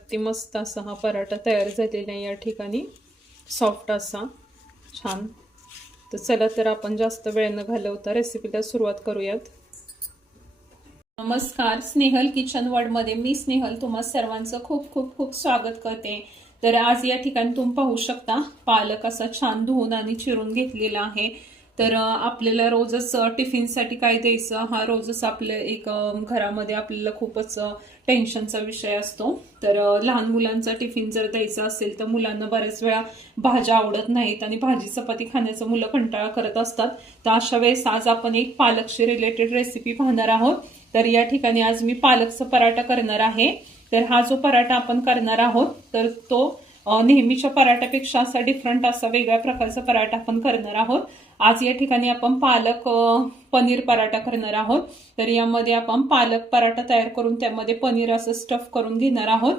अति मस्त असा हा पराठा तयार झालेला आहे या ठिकाणी, सॉफ्ट असा छान. तर चला तर आपण जास्त वेळ न घालवता रेसिपीला सुरुवात करूयात. नमस्कार, स्नेहल किचन वर्ल्ड मध्ये मी स्नेहल तुम्हा सर्वांचं खूप खूप खूप स्वागत करते. तर आज या ठिकाणी तुम्ही पाहू शकता पालक असा छान धुवून आणि चिरून घेतलेला आहे. तर आपल्याला रोजच टिफिनसाठी काय द्यायचं हा रोजच आपल्या एक घरामध्ये आपल्याला खूपच टेन्शनचा विषय असतो. तर लहान मुलांचा टिफिन जर द्यायचा असेल तर मुलांना बऱ्याच वेळा भाज्या आवडत नाहीत आणि भाजी चपाती खाण्याचं मुलं कंटाळा करत असतात. तर अशा वेळेस आज आपण एक पालकशी रिलेटेड रेसिपी पाहणार आहोत. तर या ठिकाणी आज मी पालकचा पराठा करणार आहे. तर हा जो पराठा आपण करणार आहोत तर तो नेहमीच्या पराठ्यापेक्षा असा डिफरंट असा वेगळ्या प्रकारचा पराठा आपण करणार आहोत. आज या ठिकाणी आपण पालक पनीर पराठा करणार आहोत. तर यामध्ये आपण पालक पराठा तयार करून त्यामध्ये पनीर असं स्टफ करून घेणार आहोत.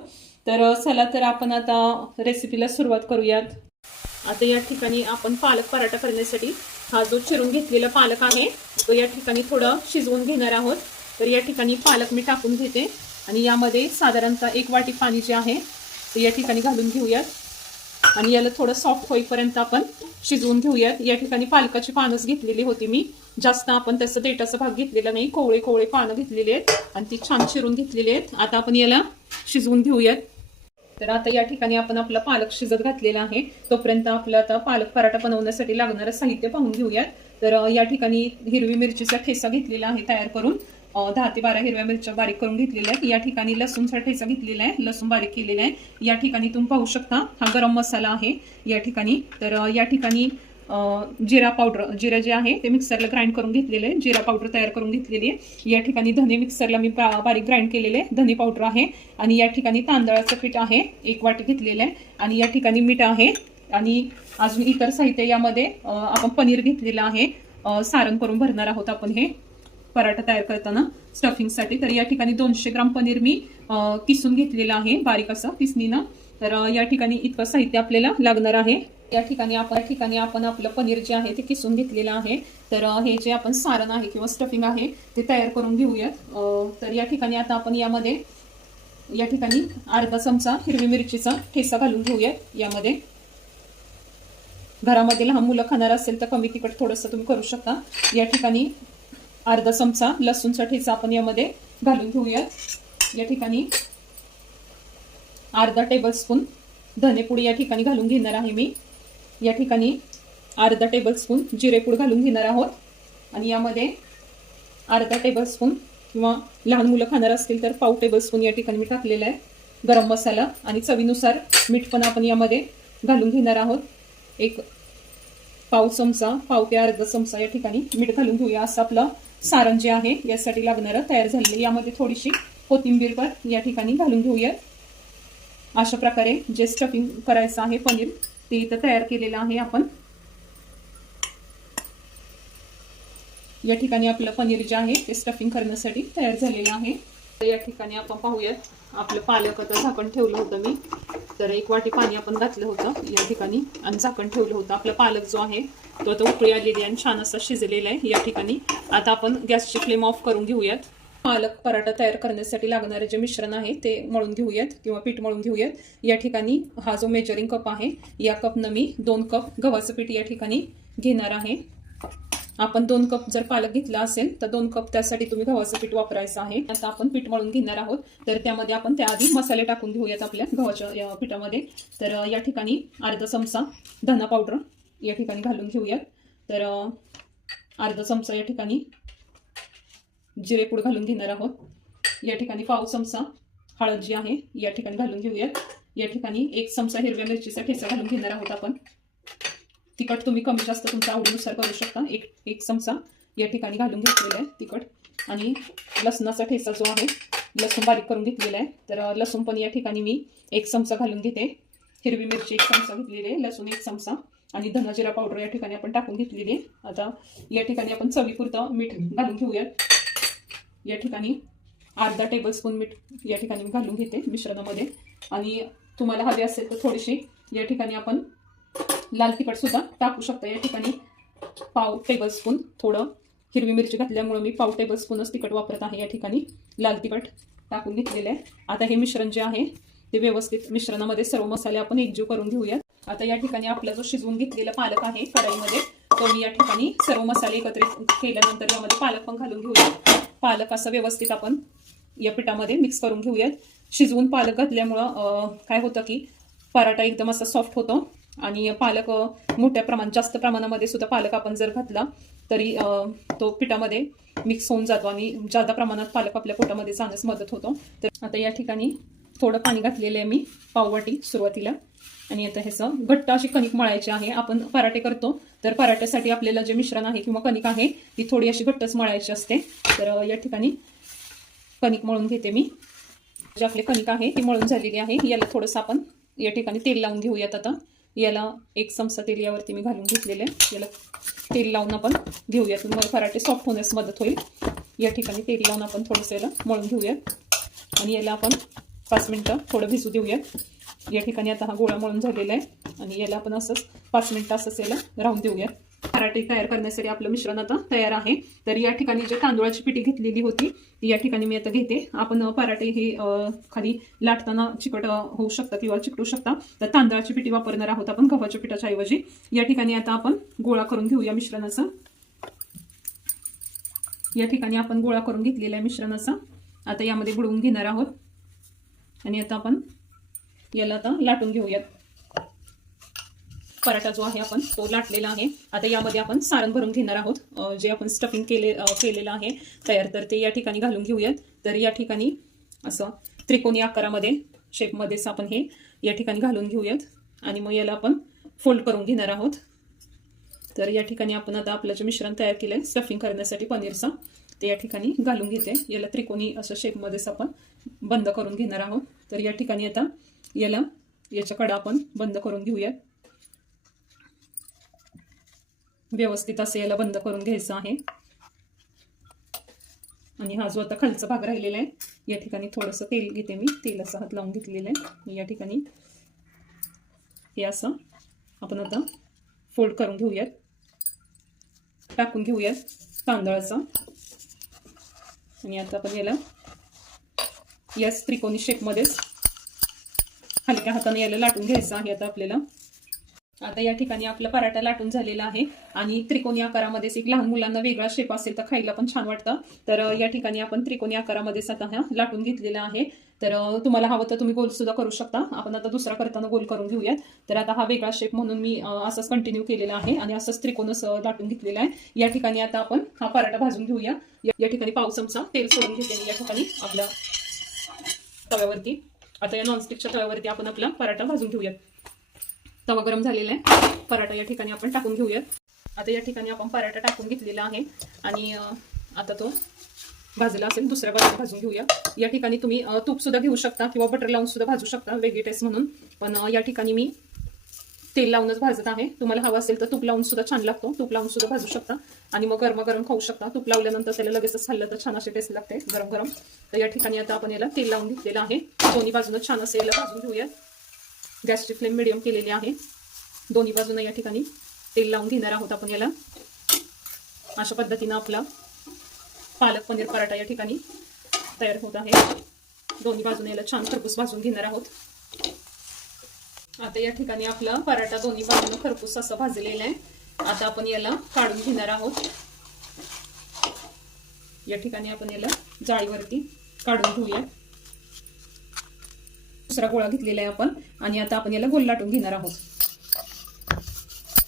तर चला तर आपण आता रेसिपीला सुरुवात करूयात. आता या ठिकाणी आपण पालक पराठा करण्यासाठी हा जो चिरून घेतलेला पालक आहे तो या ठिकाणी थोडं शिजवून घेणार आहोत. तर या ठिकाणी पालक मी टाकून घेते आणि यामध्ये साधारणतः 1 वाटी पाणी जे आहे ते या ठिकाणी घालून घेऊयात आणि याला थोडं सॉफ्ट होईपर्यंत आपण शिजवून घेऊयात. या ठिकाणी पालकाची पानच घेतलेली होती मी, जास्त आपण त्याचा देठाचा भाग घेतलेला नाही, कोवळे कोवळे पानं घेतलेली आहेत आणि ती छान चिरून घेतलेली आहेत. आता आपण याला शिजवून घेऊयात. तर आता या ठिकाणी आपण आपला पालक शिजत घातलेला आहे. तोपर्यंत आपलं आता पालक पराठा बनवण्यासाठी लागणारं साहित्य पाहून घेऊयात. तर या ठिकाणी हिरवी मिरचीचा ठेचा घेतलेला आहे तयार करून, 10 ते 12 हिरव्या मिरच्या बारीक करून घेतलेल्या आहेत. या ठिकाणी लसूणचा ठेचा घेतलेला आहे, लसूण बारीक केलेला आहे. या ठिकाणी तुम्ही पाहू शकता हा गरम मसाला आहे या ठिकाणी. तर या ठिकाणी जिरा पावडर, जिरा जे आहे ते मिक्सरला ग्राइंड करून घेतलेले आहे, जिरा पावडर तयार करून घेतलेली आहे. या ठिकाणी धने मिक्सरला मी बारीक ग्राइंड केलेले धने पावडर आहे. आणि या ठिकाणी तांदळाचं पीठ आहे 1 वाटी घेतलेलं आहे. आणि या ठिकाणी मीठ आहे आणि अजून इतर साहित्य यामध्ये आपण पनीर घेतलेलं आहे, सारण करून भरणार आहोत आपण हे पराठा तयार करताना स्टफिंगसाठी. तर या ठिकाणी 200 ग्राम पनीर मी किसून घेतलेलं आहे बारीक असं किसणीनं. तर या ठिकाणी इतकं साहित्य आपल्याला लागणार आहे. या ठिकाणी आपण आपलं पनीर जे आहे ते किसून घेतलेलं आहे. तर हे जे आपण सारण आहे किंवा स्टफिंग आहे ते तयार करून घेऊयात. तर या ठिकाणी आता आपण यामध्ये या ठिकाणी अर्धा चमचा हिरवी मिरचीचा ठेचा घालून घेऊयात. यामध्ये घरामध्ये लहान मुलं खाणार असेल तर कमी तिखट थोडंसं तुम्ही करू शकता. या ठिकाणी अर्धा चमचा लसूणचा ठेचा आपण यामध्ये घालून घेऊयात. या ठिकाणी अर्धा टेबलस्पून धनेपूड या ठिकाणी घालून घेणार आहे मी. या ठिकाणी अर्धा टेबलस्पून जिरेपूड घालून घेणार आहोत. आणि यामध्ये अर्धा टेबलस्पून किंवा लहान मुलं खाणार असतील तर पाव टेबलस्पून या ठिकाणी मी टाकलेला आहे गरम मसाला. आणि चवीनुसार मीठ पण आपण यामध्ये घालून घेणार आहोत. एक पाव चमचा, पाव ते अर्धा चमचा या ठिकाणी मीठ घालून घेऊया. असं आपलं सारण जे आहे यासाठी लागणारं तयार झालेलं. यामध्ये थोडीशी कोथिंबीर पण या ठिकाणी घालून घेऊयात. अशा प्रकारे जे स्टफिंग करायचं आहे पनीर ते इथं तयार केलेलं आहे आपण. या ठिकाणी आपलं पनीर जे आहे ते स्टफिंग करण्यासाठी तयार झालेलं आहे. तर या ठिकाणी आपण पाहूयात आपलं पालक आता झाकण ठेवलं होतं मी. तर 1 वाटी पाणी आपण घातलं होतं या ठिकाणी आणि झाकण ठेवलं होतं. आपला पालक जो आहे तो आता उकळी आलेली आणि छान असा शिजलेला आहे या ठिकाणी. आता आपण गॅसची फ्लेम ऑफ करून घेऊयात. पालक पराठा तयार करण्यासाठी लागणारे जे मिश्रण आहे ते मळून घेऊयात किंवा पीठ मळून घेऊयात. या ठिकाणी हा जो मेजरिंग कप आहे या कपनं मी 2 कप गव्हाचं पीठ या ठिकाणी घेणार आहे. आपण 2 कप जर पालक घेतला असेल तर 2 कप त्यासाठी तुम्ही गव्हाचं पीठ वापरायचं आहे. आता आपण पीठ मळून घेणार आहोत. तर त्यामध्ये आपण त्याआधी मसाले टाकून घेऊयात आपल्या गव्हाच्या पिठामध्ये. तर या ठिकाणी अर्धा चमचा धना पावडर या ठिकाणी घालून घेऊयात. तर अर्धा चमचा या ठिकाणी जिरेपूड घालून घेणार आहोत. या ठिकाणी पाव चमचा हळद जी आहे या ठिकाणी घालून घेऊयात. या ठिकाणी 1 चमचा हिरव्या मिरचीचा ठेचा घालून घेणार आहोत आपण. तिखट तुम्ही कमी जास्त तुमच्या आवडीनुसार करू शकता. एक चमचा या ठिकाणी घालून घेतलेला आहे तिखट. आणि लसणाचा ठेचा जो आहे लसूण बारीक करून घेतलेला आहे. तर लसूण पण या ठिकाणी मी 1 चमचा घालून घेते. हिरवी मिरची 1 चमचा घेतलेली आहे, लसूण 1 चमचा आणि धना जिरा पावडर या ठिकाणी आपण टाकून घेतलेली आहे. आता या ठिकाणी आपण चवीपुरतं मीठ घालून घेऊयात. या ठिकाणी अर्धा टेबलस्पून मीठ या ठिकाणी मी घालून घेते मिश्रणामध्ये. आणि तुम्हाला हवी असेल तर थोडीशी या ठिकाणी आपण लाल तिखट सुद्धा टाकू शकता. या ठिकाणी पाव टेबलस्पून, थोडं हिरवी मिरची घातल्यामुळे मी पाव टेबलस्पूनच तिखट वापरत आहे. या ठिकाणी लाल तिखट टाकून घेतलेलं आहे. आता हे मिश्रण जे आहे ते व्यवस्थित मिश्रणामध्ये सर्व मसाले आपण एकजीव करून घेऊयात. आता या ठिकाणी आपला जो शिजवून घेतलेला पालक आहे कढईमध्ये, तो मी या ठिकाणी सर्व मसाले एकत्रित केल्यानंतर यामध्ये पालक पण घालून घेऊयात. पालक असं व्यवस्थित आपण या पिठामध्ये मिक्स करून घेऊयात. शिजवून पालक घातल्यामुळं काय होतं की पराठा एकदम असा सॉफ्ट होतो आणि पालक मोठ्या प्रमाणात जास्त प्रमाणामध्ये सुद्धा पालक आपण जर घातला तरी तो पिठामध्ये मिक्स होऊन जातो आणि जादा प्रमाणात पालक आपल्या पोटामध्ये जाण्यास मदत होतो. तर आता या ठिकाणी थोडं पाणी घातलेलं आहे मी, पाववाटी सुरुवातीला. आणि आता ह्याचं घट्ट अशी कणिक मळायची आहे. आपण पराठे करतो तर पराठ्यासाठी आपल्याला जे मिश्रण आहे किंवा कणिक आहे ती थोडी अशी घट्टच मळायची असते. तर या ठिकाणी कणिक मळून घेते मी. जे आपली कणिक आहे ती मळून झालेली आहे. याला थोडंसं आपण या ठिकाणी तेल लावून घेऊयात. आता याला 1 चमचा तेल यावरती मी घालून घेतलेलं आहे. याला तेल लावून आपण घेऊयात, मग पराठे सॉफ्ट होण्यास मदत होईल. या ठिकाणी तेल लावून आपण थोडंसं याला मळून घेऊयात आणि याला आपण 5 मिनिटं थोडं भिजू देऊयात. या ठिकाणी आता हा गोळा मळून झालेला आहे आणि याला आपण असंच 5 मिनिटं असंच याला राहून देऊयात. पराठे तयार करण्यासाठी आपलं मिश्रण आता तयार आहे. तर या ठिकाणी जे तांदूळाची पिठी घेतलेली होती ती या ठिकाणी मी आता घेते. आपण पराठे हे खाली लाटताना चिकट होऊ शकतात किंवा चिकटू शकतात, तर तांदळाची पिठी वापरणार आहोत आपण गव्हाच्या पिठाच्या ऐवजी. या ठिकाणी आता आपण गोळा करून घेऊया मिश्रणाचा. या ठिकाणी आपण गोळा करून घेतलेला आहे मिश्रणाचा. आता यामध्ये बुडवून घेणार आहोत आणि आता आपण याला आता लाटून घेऊयात. पराठा जो आहे आपण तो लाटलेला आहे. आता यामध्ये आपण सारण भरून घेणार आहोत. जे आपण स्टफिंग केलेलं आहे तयार, तर ते या ठिकाणी घालून घेऊयात. तर या ठिकाणी असं त्रिकोणी आकारामध्ये शेपमध्येच आपण हे या ठिकाणी घालून घेऊयात आणि मग याला आपण फोल्ड करून घेणार आहोत. तर या ठिकाणी आपण आता आपलं जे मिश्रण तयार केलं आहे स्टफिंग करण्यासाठी पनीरचं, ते या ठिकाणी घालून घेते. याला त्रिकोणी असं शेपमध्येच आपण बंद करून घेणार आहोत. तर या ठिकाणी आता याला याच्या कडा आपण बंद करून घेऊयात. व्यवस्थित असं याला बंद करून घ्यायचं आहे. आणि हा जो आता खालचा भाग राहिलेला आहे या ठिकाणी थोडंसं तेल घेते मी. तेलाचा हात लावून घेतलेला आहे. या ठिकाणी हे असं आपण आता फोल्ड करून घेऊयात. टाकून घेऊयात तांदळाचा आणि आता आपण याला याच त्रिकोणी शेपमध्येच हलक्या हाताने याला लाटून घ्यायचं आहे आता आपल्याला. आता या ठिकाणी आपला पराठा लाटून झालेला आहे आणि त्रिकोणी आकारामध्येच एक लहान मुलांना वेगळा शेप असेल तर खायला पण छान वाटतं. तर या ठिकाणी आपण त्रिकोणी आकारामध्येच आता हा लाटून घेतलेला आहे. तर तुम्हाला हवं तर तुम्ही गोल सुद्धा करू शकता. आपण आता दुसरा करताना गोल करून घेऊयात. तर आता हा वेगळा शेप म्हणून मी असंच कंटिन्यू केलेला आहे आणि असंच त्रिकोणच लाटून घेतलेला आहे. या ठिकाणी आता आपण हा पराठा भाजून घेऊया. या ठिकाणी पाव चमचा तेल सोडून घेते या ठिकाणी आपल्या तव्यावरती. आता या नॉनस्टिकच्या तव्यावरती आपण आपला पराठा भाजून घेऊयात. तवा गरम झालेला आहे. पराठा या ठिकाणी आपण टाकून घेऊयात. आता या ठिकाणी आपण पराठा टाकून घेतलेला आहे आणि आता तो भाजला असेल दुसऱ्या बाजूला भाजून घेऊया. या ठिकाणी तुम्ही तूप सुद्धा घेऊ शकता किंवा बटर लावून सुद्धा भाजू शकता, वेगळी टेस्ट म्हणून. पण या ठिकाणी मी तेल लावूनच भाजत आहे. तुम्हाला हवं असेल तर तूप लावून सुद्धा छान लागतो. तूप लावून सुद्धा भाजू शकता आणि मग गरम खाऊ शकता. तूप लावल्यानंतर त्याला लगेचच खाल्लं तर छान असे टेस्ट लागते गरम. तर या ठिकाणी आता आपण याला तेल लावून घेतलेलं आहे. दोन्ही बाजूनं छान असं याला भाजून घेऊया. गॅसची फ्लेम मिडियम केलेली आहे. दोन्ही बाजूनं या ठिकाणी तेल लावून घेणार आहोत आपण याला. अशा पद्धतीनं आपला पालक पनीर पराठा या ठिकाणी तयार होत आहे. दोन्ही बाजूने याला छान खरपूस भाजून घेणार आहोत. आता या ठिकाणी आपला पराठा दोन्ही बाजूने खरपूस असं भाजलेला आहे. आता आपण याला काढून घेणार आहोत. या ठिकाणी आपण याला जाळीवरती काढून घेऊया. दुसरा गोळा घेतलेला आहे आपण आणि आता आपण याला गोल लाटून घेणार आहोत.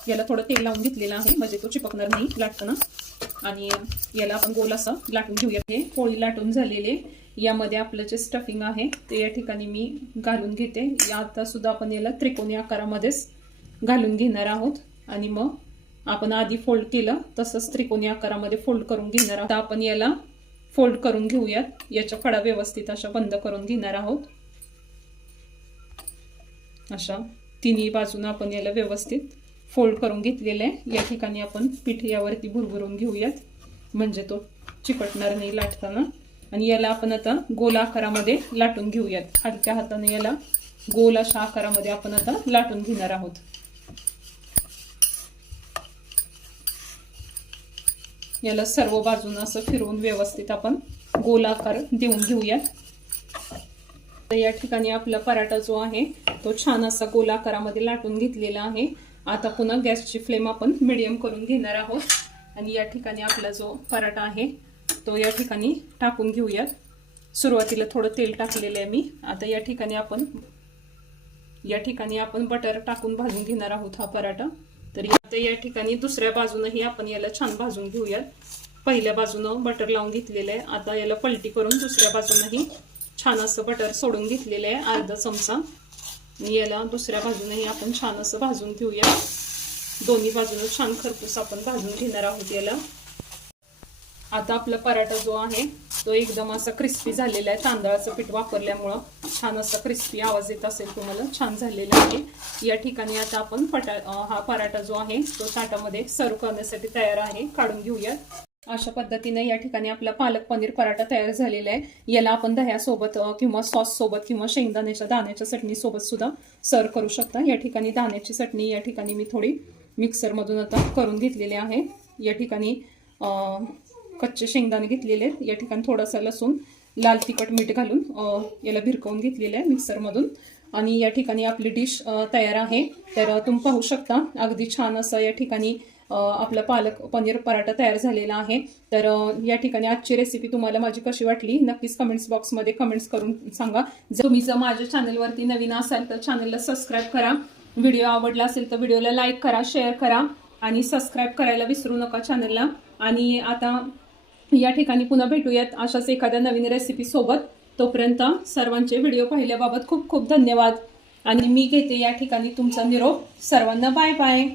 याला थोडं तेल लावून घेतलेलं आहे म्हणजे तो चिपकणार नाही लाटताना. आणि याला आपण गोल असं लाटून घेऊया. हे पोळी लाटून झालेले यामध्ये आपलं जे स्टफिंग आहे ते या ठिकाणी मी घालून घेते. आता सुद्धा आपण याला त्रिकोणी आकारामध्येच घालून घेणार आहोत आणि मग आपण आधी फोल्ड केलं तसंच त्रिकोणी आकारामध्ये फोल्ड करून घेणार आहोत. आपण याला फोल्ड करून घेऊयात. याच्या कडा व्यवस्थित अशा बंद करून घेणार आहोत. अशा तिन्ही बाजून आपण याला व्यवस्थित फोल्ड करून घेतलेलं आहे. या ठिकाणी आपण पीठ यावरती भुरभुरून घेऊयात म्हणजे तो चिकटणार नाही लाटताना. आणि याला आपण आता गोल आकारामध्ये लाटून घेऊयात. हलक्या हाताने याला गोल अशा आकारामध्ये आपण आता लाटून घेणार आहोत. याला सर्व बाजून असं फिरवून व्यवस्थित आपण गोल आकार देऊन घेऊयात. तर या ठिकाणी आपला पराठा जो आहे तो छान असा गोल आकारामध्ये लाटून घेतलेला आहे. आता पुन्हा गॅसची फ्लेम आपण मीडियम करून घेणार आहोत आणि या ठिकाणी आपला जो पराठा आहे तो या ठिकाणी टाकून घेऊयात. सुरुवातीला थोडं तेल टाकलेलं आहे मी. आता या ठिकाणी आपण बटर टाकून भाजून घेणार आहोत हा पराठा. तर आता या ठिकाणी दुसऱ्या बाजूनही आपण याला छान भाजून घेऊयात. पहिल्या बाजूनं बटर लावून घेतलेलं आहे. आता याला पलटी करून दुसऱ्या बाजूनही छान असं बटर सोडून घेतलेलं आहे अर्धा चमचा. याला दुसऱ्या बाजूनही आपण छान असं भाजून घेऊया. दोन्ही बाजूनं छान खरपूस आपण भाजून घेणार आहोत याला. आता आपला पराठा जो आहे तो एकदम असा क्रिस्पी झालेला आहे. तांदळाचं पीठ वापरल्यामुळं छान असा क्रिस्पी आवाज येत असेल तुम्हाला. छान झालेला आहे. या ठिकाणी आता आपण हा पराठा जो आहे तो ताटामध्ये सर्व करण्यासाठी तयार आहे. काढून घेऊया. अशा पद्धतीने या ठिकाणी आपला पालक पनीर पराठा तयार झालेला आहे. याला आपण दह्यासोबत किंवा सॉस सोबत किंवा शेंगदाण्याच्या दाण्याच्या चटणी सोबत सुद्धा सर्व करू शकता. या ठिकाणी दाण्याची चटणी या ठिकाणी मी थोडी मिक्सरमधून आता करून घेतलेली आहे. या ठिकाणी कच्चे शेंगदाणे घेतलेले आहेत. या ठिकाणी थोडासा लसूण, लाल तिखट, मीठ घालून याला भिरकवून घेतलेलं आहे मिक्सरमधून. आणि या ठिकाणी आपली डिश तयार आहे. तर तुम्ही पाहू शकता अगदी छान असं या ठिकाणी आपला पालक पनीर पराठा तयार झालेला आहे. तर या ठिकाणी आजची रेसिपी तुम्हाला माझी कशी वाटली नक्कीच कमेंट्स बॉक्समध्ये कमेंट्स करून सांगा. तुम्ही जर माझ्या चॅनलवरती नवीन असाल तर चॅनलला सबस्क्राईब करा. व्हिडिओ आवडला असेल तर व्हिडिओला लाईक करा, शेअर करा आणि सबस्क्राईब करायला विसरू नका चॅनलला. आणि आता या ठिकाणी पुन्हा भेटूयात अशाच एखाद्या नवीन रेसिपी सोबत. तोपर्यंत सर्वांचे व्हिडिओ पाहिल्याबाबत खूप खूप धन्यवाद आणि मी घेते या ठिकाणी तुमचा निरोप. सर्वांना बाय बाय.